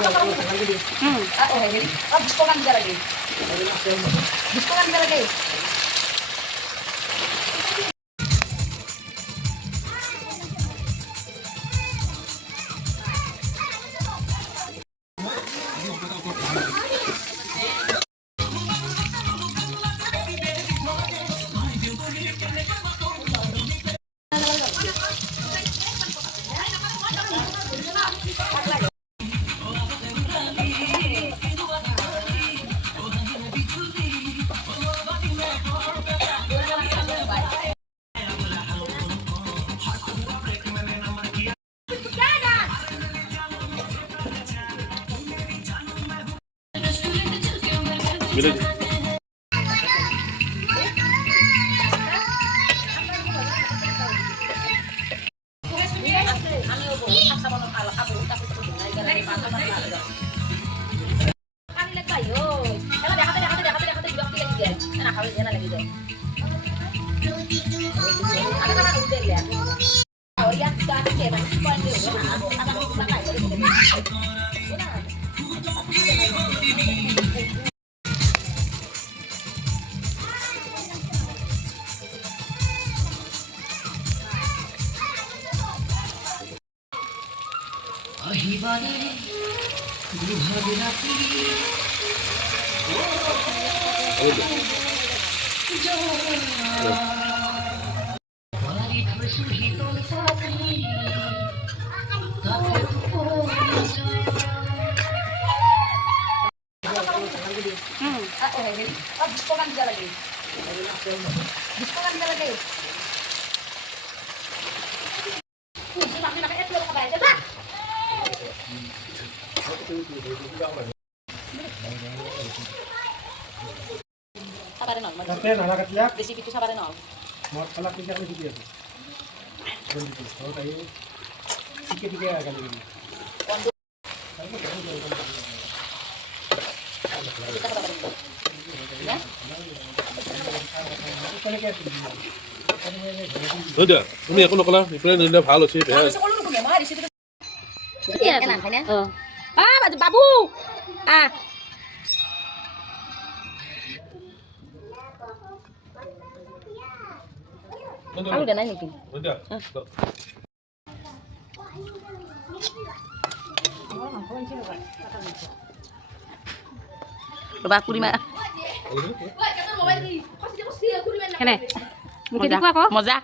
Diskokan kita lagi. Diskokan kita lagi. Bila Diskokan kita lagi. Diskokan kita lagi. Sabarin all. Kapten, anak ketiak. Di situ sabarin all. Mau kalak tiga kali dia tu. Begitu. Kalau kayu tiga kali ini. Kita sabarin. Ya? udah, ini aku lokal, ini udah halo sih, ya. Sekolah lu punya di situ. Iya, Enak kan ya? babu. Ah, Aku udah nanya nih. Udah. coba aku di mana? Kene. Mungkin aku. Moza.